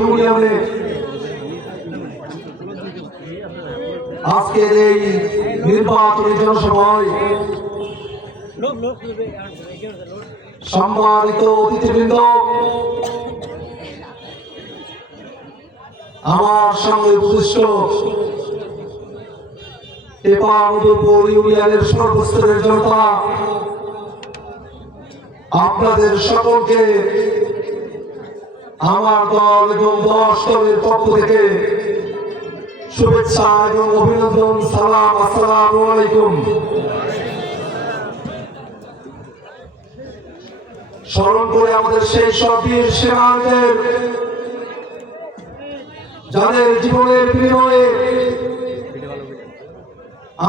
ইউনিয়নে আজকের এই নির্বাচনী জনসভায় সম্মানিত অতিথিবৃন্দ, আমার সঙ্গে উপস্থিত টেপাউদপুর ইউনিয়নের সর্বস্তরের জনতা, আপনাদের সকলকে আমার দল এবং 10 দলের পক্ষ থেকে শুভেচ্ছা এবং অভিনন্দন। সালাম, আসসালামু আলাইকুম। স্মরণ করে আমাদের সেই সব বীর সেনাদের, যাদের জীবনের বিনিময়ে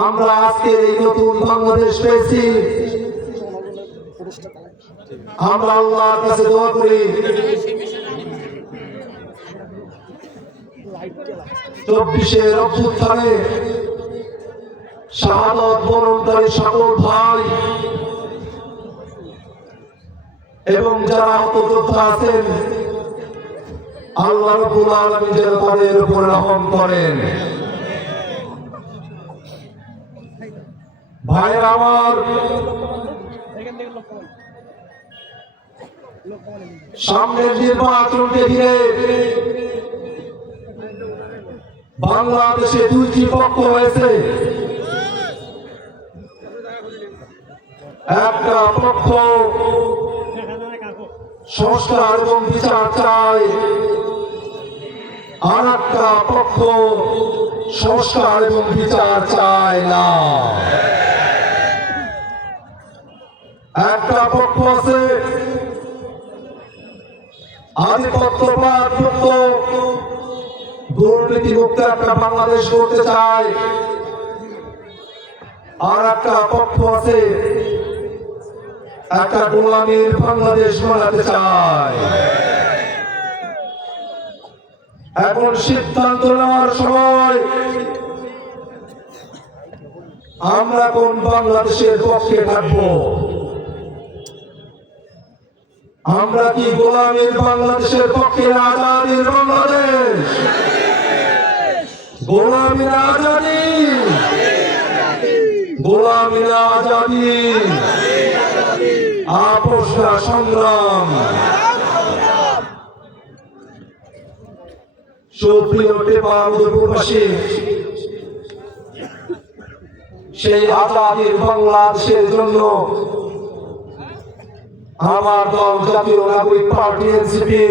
আমরা আজকে এই নতুন বাংলাদেশ পেয়েছি। আমরা আল্লাহর কাছে দোয়া করি 24-এর অভ্যুত্থানে শাহাদত বরণকারী সকল ভাই এবং যারা আহত যোদ্ধা আছেন, আল্লাহ রাব্বুল আলামিন যেন তাদের উপর রহম করেন। ভাইরা আমার, সামনের নির্বাচনকে ঘিরে বাংলাদেশে 2টি পক্ষ হয়েছে। একটা পক্ষ সংস্কার এবং বিচার চায়, আর একটা পক্ষ সংস্কার এবং বিচার চায় না। একটা পক্ষ আছে আধিপত্যবাদ মুক্ত, দুর্নীতিমুক্ত একটা বাংলাদেশ করতে চায়, আর একটা পক্ষ আছে একটা গোলামীর বাংলাদেশ বানাতে চায়। এখন সিদ্ধান্ত নেওয়ার সময়, আমরা কোন বাংলাদেশের পক্ষে থাকবো? আমরা কি গোলামীর বাংলাদেশের পক্ষে, আজাদির বাংলাদেশ? গোলামীর আজাদি, গোলামীর আজাদি, আপোষ না সংগ্রাম। সুপ্রিয় টেপাউদপুরবাসী, সেই আজাদির বাংলাদেশের জন্য আমার দল জাতীয় নাগরিক পার্টি এনসিপি